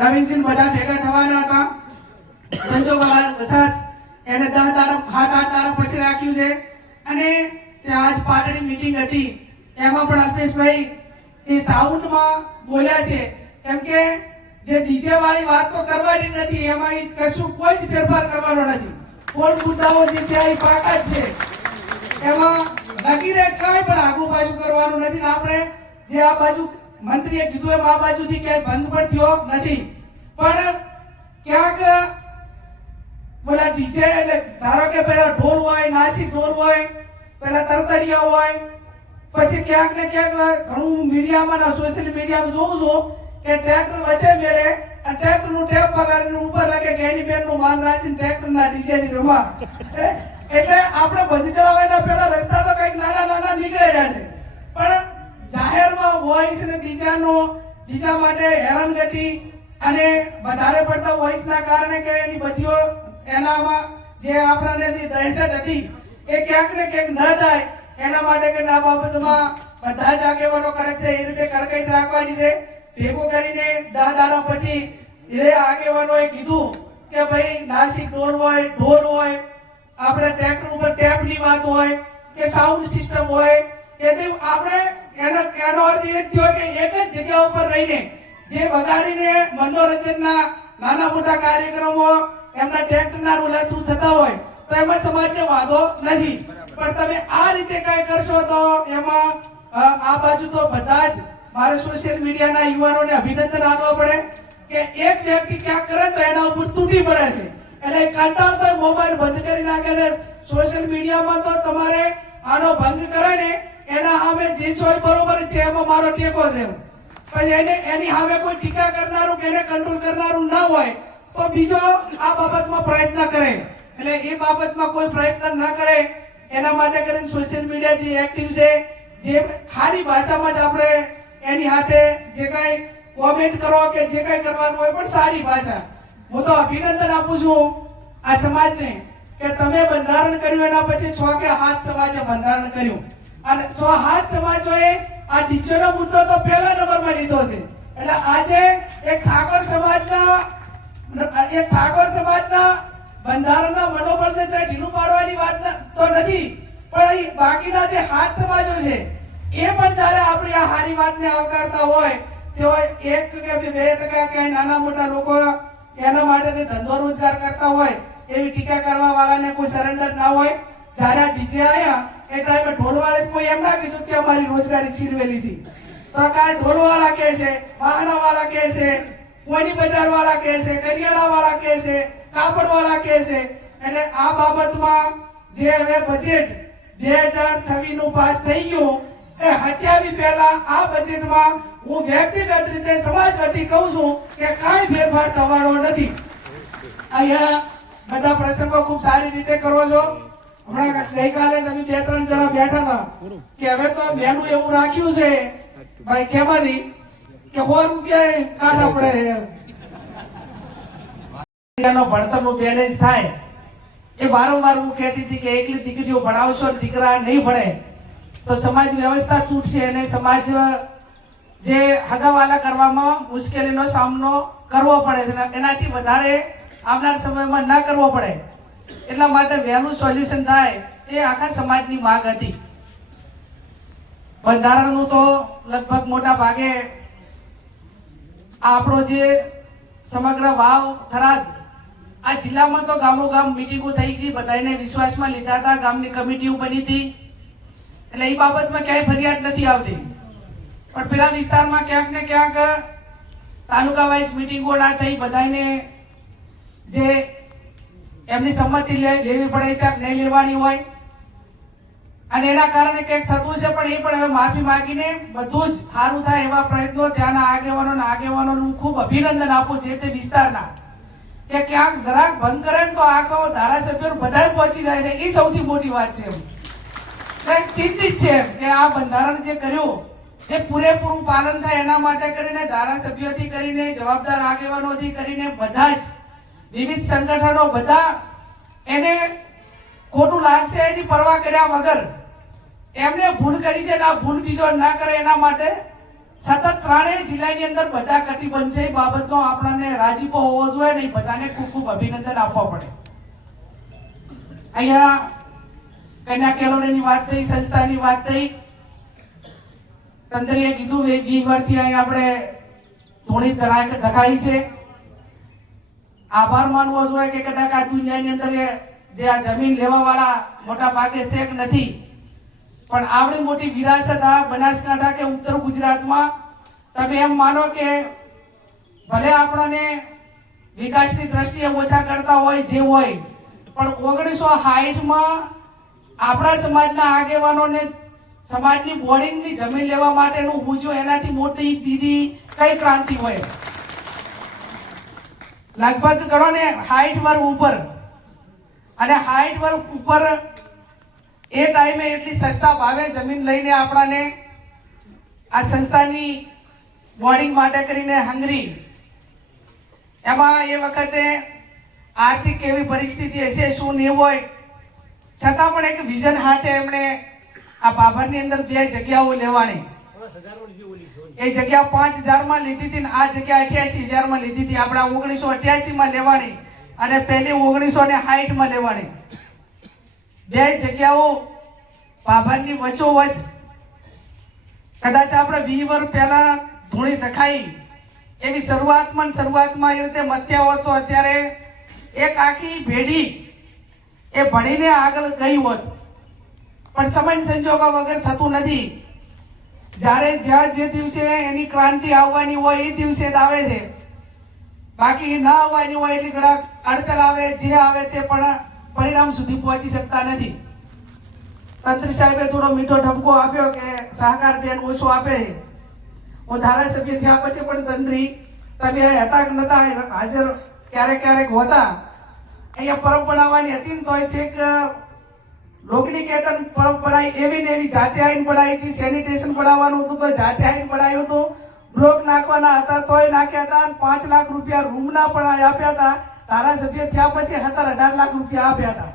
નવીનસિંહ બધા ભેગા થવાના હતા. સંજોગ વસાત એને દસ તારીખ સાત, આઠ તારીખ પછી રાખ્યું છે. અને ત્યાં આજ પાટણી મીટિંગ હતી. એમાં પણ અલ્પેશભાઈ એ સાઉન્ડમાં બોલ્યા છે. કેમ કે જે ડીજે વાળી વાત તો કરવાની નથી, એમાં કશું કોઈ જ ફેરફાર કરવાનો નથી. કોણ મુદ્દાઓ જે ત્યાં એ પાકા જ છે. એમાં નગીરે કાંઈ પણ આગુ બાજુ કરવાનું નથી આપણે જે આ બાજુ મંત્રીએ કીધું એમ આ બાજુથી ક્યાંય ભંગ પણ થયો નથી. પણ ક્યાંક બોલા ડીજે એટલે ધારો કે પેલા ઢોલ હોય નાસી ઢોલ હોય, પેલા તરતડિયા હોય, પછી ક્યાંક ને ક્યાંક ઘણું મીડિયામાં સોશિયલ મીડિયામાં જોઉં છું કે ટ્રેક્ટર વચ્ચે મેરે અને ટ્રેક્ટરનું ટેપ પગાડીને ઉપર લખે કે એની બેનનું માન રાખીને ટ્રેક્ટર ના ડીજે રમવા એટલે આપણે બંધ કરાવવાના પહેલા રસ્તા તો કંઈક નાના નાના નીકળી રહ્યા છે વોઇસ અને બીજાનો, બીજા માટે હેરાનગતિ અને વધારે પડતા વોઇસ ના કારણે કે એની બધીઓ એનામાં જે આપણાને દહેશત હતી, એ ક્યાંક ને ક્યાંક ન થાય, એના માટે કે આ બાબતમાં બધા જ આગેવાનો કડક છે, એ રીતે કડકાઈ રાખવાની છે. ભેગું કરીને દહ દાડા પછી એ આગેવાનોએ કીધું કે ભાઈ, નાસિક ઢોર હોય ઢોર હોય, આપણે ટ્રેક્ટર ઉપર ટેપની વાત હોય, કે સાઉન્ડ સિસ્ટમ હોય, કે આપણે એનો એનો અર્થ એ થયો કે એક જ જગ્યા ઉપર રહીને જે વગાડીને મનોરંજનના નાના મોટા કાર્યક્રમો એમના ટેન્ટના રૂલા થ્રુ થતા હોય, તો એમાં સમાજને વાંધો નથી. પણ તમે આ રીતે કઈ કરશો તો એમાં આ બાજુ તો બધા જ મારે સોશિયલ મીડિયાના યુવાનોને અભિનંદન આપવા પડે કે એક વ્યક્તિ ક્યાંક કરે તો એના ઉપર તૂટી પડે છે. એટલે કંટાળતો મોબાઈલ બંધ કરી નાખે છે. સોશિયલ મીડિયામાં તો તમારે આનો ભંગ કરે ને એના સામે જે ચોય બરોબર છે, એમાં મારો ટેકો છે. પછી એને એની સામે કોઈ ટીકા કરનારું કે એને કંટ્રોલ કરનારું ના હોય, તો બીજો આ બાબતમાં પ્રયત્ન કરે. એટલે એ બાબતમાં કોઈ પ્રયત્ન ના કરે. એના માટે કરીને સોશિયલ મીડિયા જે એક્ટિવ છે, જે સારી ભાષામાં જ આપણે એની હાથે જે કાંઈ કોમેન્ટ કરો કે જે કાંઈ કરવાનું હોય પણ સારી ભાષા. હું તો અભિનંદન આપું છું આ સમાજને કે તમે બંધારણ કર્યું એના પછી છ કે હાથ સમાજે બંધારણ કર્યું. અને છ હાથ સમાજોએ આ ટીચરનો મુદ્દો તો પહેલા નંબરમાં લીધો છે. એટલે આજે એક ઠાકોર સમાજના, એક ઠાકોર સમાજના બંધારણના મનોબળને છે, ઢીલું પાડવાની વાત તો નથી, પણ અહીં બાકીના જે હાથ સમાજો છે, એ પણ જ્યારે આપણી આ હારી વાતને આવકારતા હોય, તેઓ એક કે બે ટકા કે નાના મોટા લોકો એના માટે ધંધો રોજગાર કરતા હોય, એવી ટીકા કરવા વાળાને કોઈ સરેન્ડર ના હોય જ્યારે આ ડીજે આવ્યા એ ટાઈમે ઢોલવાળે કોઈ એમ ના કીધું કે અમારી રોજગારી છીનવેલી હતી. તો કાંઈ ઢોલવાળા કહે છે વાહણાવાળા કહે છે, કોઈની બજાર વાળા કહે છે કરિયાણા વાળા કહે છે કાપડ વાળા કહે છે. એટલે આ બાબતમાં જે હવે બજેટ બે હજાર છવ્વીસનું પાસ થઈ ગયું, એ હત્યાવી પહેલા આ બજેટમાં હું વ્યક્તિગત રીતે સમાજ વતી કહું છું કે કાંઈ ફેરફાર થવાનો નથી. અહીંયા બધા પ્રસંગો ખૂબ સારી રીતે કરો છો. હમણાં ગઈકાલે તમે બે ત્રણ જણા બેઠા હતા કે હવે તો બેનું એવું રાખ્યું છે ભાઈ કેમાંથી કે સો રૂપિયા કાઢા ભણતરનું બેલેન્સ થાય. એ વારંવાર હું કહેતી હતી કે એકલી દીકરીઓ ભણાવશો દીકરા નહીં ભણે તો સમાજ વ્યવસ્થા તૂટશે અને સમાજ જે હગાવાલા કરવામાં મુશ્કેલીનો સામનો કરવો પડે છે એનાથી વધારે આવનાર સમયમાં ના કરવો પડે. એટલા માટે વહેલું સોલ્યુશન થાય એ આખા સમાજની માંગ હતી. બંધારણનું તો લગભગ મોટા ભાગે આપણો જે સમગ્ર વાવ થરાદ, આ જિલ્લામાં તો ગામો ગામ મિટિંગો થઈ હતી બધાને વિશ્વાસમાં લીધા હતા, ગામની કમિટીઓ બની હતી. એટલે એ બાબતમાં ક્યાંય ફરિયાદ નથી આવતી. પણ પેલા વિસ્તારમાં ક્યાંક ને ક્યાંક તાલુકા વાઇઝ મિટિંગો ના થઈ બધાને જે એમની સંમતિ લેવી પડે છે નહીં લેવાની હોય. અને એના કારણે કંઈક થતું છે, પણ એ પણ હવે માફી માંગીને બધું જ સારું થાય એવા પ્રયત્નો ત્યાંના આગેવાનો આગેવાનો હું ખૂબ અભિનંદન આપું છે તે વિસ્તારના. કે ક્યાંક જરાક ભંગ કરે તો આખો ધારાસભ્યો બધા પહોંચી જાય ને એ સૌથી મોટી વાત છે કંઈક ચિંતિત છે કે આ બંધારણ જે કર્યું, એ પૂરેપૂરું પાલન થાય એના માટે કરીને ધારાસભ્યોથી કરીને, જવાબદાર આગેવાનોથી કરીને બધા જ વિવિધ સંગઠનો બધા એને ખોટું લાગશે, એની પરવા કર્યા વગર એમને ભૂલ કરી દે, ના ભૂલ બીજો ના કરે એના માટે સતત ત્રણેય જિલ્લાની અંદર બધા કટિબંધ છે. એ બાબતનો આપણને રાજીપો હોવો જોઈએ ને બધાને ખૂબ ખૂબ અભિનંદન આપવા પડે. અહીંયા કન્યા કેલોડીની વાત થઈ, સંસ્થાની વાત થઈ. તંત્રીએ કીધું વીસ વર્ષથી અહીંયા આપણે ધૂણી ધકાઈ છે. આભાર માનવો જોઈએ કે કદાચ આ દુનિયાની અંદર જે આ જમીન લેવા વાળા મોટા ભાગે શેખ નથી. પણ આવડી મોટી વિરાસત આ બનાસકાંઠા કે ઉત્તર ગુજરાતમાં તમે એમ માનો કે ભલે આપણને વિકાસની દ્રષ્ટિએ ઓછા કરતા હોય જે હોય, પણ ઓગણીસો સાહીઠમાં આપણા સમાજના આગેવાનોને સમાજની બોર્ડિંગની જમીન લેવા માટેનું પૂજ્યું એનાથી મોટી બીજી કઈ ક્રાંતિ હોય? લગભગ ગણો ને હાઈટ વર્ષ ઉપર. અને હાઈટ વર્ષ ઉપર એ ટાઈમે એટલી સસ્તા ભાવે જમીન લઈને આપણાને આ સંસ્થાની બોર્ડિંગ માટે કરીને હંગરી એમાં એ વખતે આર્થિક એવી પરિસ્થિતિ હશે, શું નહીં હોય, છતાં પણ એક વિઝન હાથે એમણે આ બાબરની અંદર બે જગ્યાઓ લેવાની. એ જગ્યા પાંચ હજારમાં લીધી હતી આ જગ્યા અઠ્યાસી હજારમાં લીધી હતી. આપણા ઓગણીસો અઠ્યાસીમાં લેવાની અને પેલી ઓગણીસો ને સાઠમાં લેવાની. બે જગ્યાઓ બાબરની વચોવચ કદાચ આપણે વી વર્ષ પહેલા ધૂણી દખાઈ. એવી શરૂઆતમાં શરૂઆતમાં એ રીતે મત્યા હોત અત્યારે એક આખી ભેડી એ ભણીને આગળ ગઈ હોત. પણ સમય સંજોગો વગર થતું નથી. જ્યારે જ્યાં જે દિવસે એની ક્રાંતિ આવવાની હોય એ દિવસે જ આવે છે. બાકી ન આવવાની હોય એટલી ઘણા અડચણ આવે, જે આવે તે પણ પરિણામ સુધી પહોંચી શકતા નથી. તંત્રી સાહેબે થોડો મીઠો ઠપકો આપ્યો કે સહકાર બેન ઓછો આપે હું ધારાસભ્ય થયા પછી પણ તંત્રી, તમે હતા કે નતા હાજર ક્યારેક ક્યારેક હોતા. અહીંયા પરબ બનાવવાની હતી ને તો તોય છેક લોકનિકેતન પરબ એવી ને એવી જાતે આવીને પડાઈ હતી. સેનિટેશન પડાવવાનું હતું તો જાતે આવીને પડાયું હતું. બ્લોક નાખવાના હતા તોય નાખ્યા હતા પાંચ લાખ રૂપિયા રૂમના પણ આપ્યા હતા. ધારાસભ્ય થયા પછી સત્તર અઢાર લાખ રૂપિયા આપ્યા હતા.